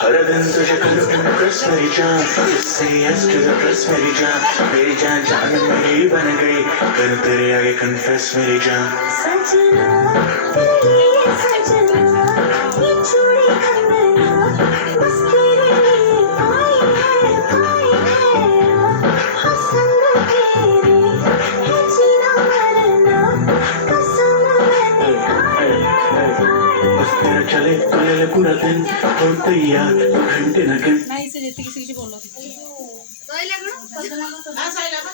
हर दिन तुझे करूं इम्प्रेस मेरी जान, say yes to the dress मेरी जान, मेरी जान जान मेरी बन गई, करूं तेरे आगे confess मेरी जान। सजना तेरे लिए सजना, ये चूड़ी खरीदना, बस तेरे लिए आई है, हसन तेरी है जीना मरना, कसम मैंने खाई है। बस तेरा चले तो ले ले पूरा दिन, हो तैयार घंटे न घंटे। नहीं इसे जितने किसी की बोलो। सोई लगना? हाँ सोई लगना।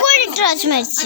कोई ट्रस्ट मर्ची।